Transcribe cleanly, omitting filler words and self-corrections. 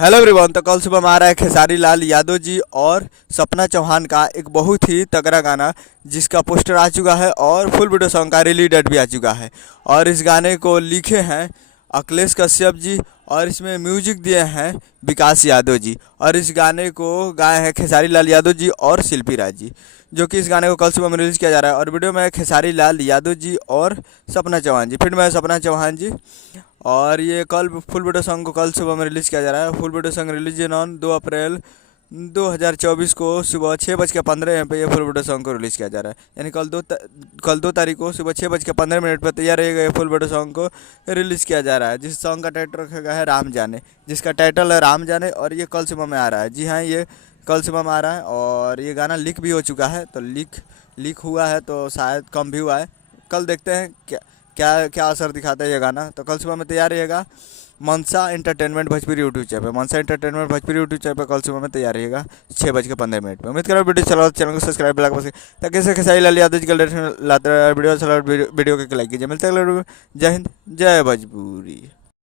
Hello everyone. तो कल सुबह में आ रहा है खेसारी लाल यादव जी और सपना चौहान का एक बहुत ही तगड़ा गाना, जिसका पोस्टर आ चुका है और फुल वीडियो सॉन्ग का रिलीज डेट भी आ चुका है। और इस गाने को लिखे हैं अखिलेश कश्यप जी और इसमें म्यूजिक दिए हैं विकास यादव जी। और इस गाने को गाए हैं खेसारी लाल यादव जी और शिल्पी राज जी, जो कि इस गाने को कल सुबह में रिलीज़ किया जा रहा है। और वीडियो में खेसारी लाल यादव जी और सपना चौहान जी, फिर मैं सपना चौहान जी। और ये कल फुल वीडियो सॉन्ग को कल सुबह में रिलीज़ किया जा रहा है। Full video song release on 2 अप्रैल 2024 को सुबह 6:15 पे ये फुल वीडियो सॉन्ग को रिलीज़ किया जा रहा है। यानी कल 2 तारीख को सुबह 6:15 पर तैयार रहेगा। ये फुल वीडियो सॉन्ग को रिलीज़ किया जा रहा है, जिस सॉन्ग का टाइटल रखा गया है राम जाने, जिसका टाइटल है राम जाने। और ये कल सुबह में आ रहा है। जी हाँ, ये कल सुबह में आ रहा है। और ये गाना लीक भी हो चुका है, तो लीक हुआ है तो शायद कम भी हुआ है। कल देखते हैं क्या क्या क्या असर दिखाता है ये गाना। तो कल सुबह में तैयार रहेगा मनसा एंटरटेनमेंट भोजपुरी यूट्यूब चैनल पे। मनसा एंटरटेनमेंट भोजपुरी यूट्यूब चैनल पे कल सुबह में तैयार रहेगा 6:15 पे। उम्मीद करो वीडियो चला चैनल को सब्सक्राइब बेल आइकन ताकि इसे खेसारी लाल यादव जी का लेटेस्ट लाता वीडियो को लाइक कीजिए। मिलते हैं। जय हिंद, जय भोजपुरी।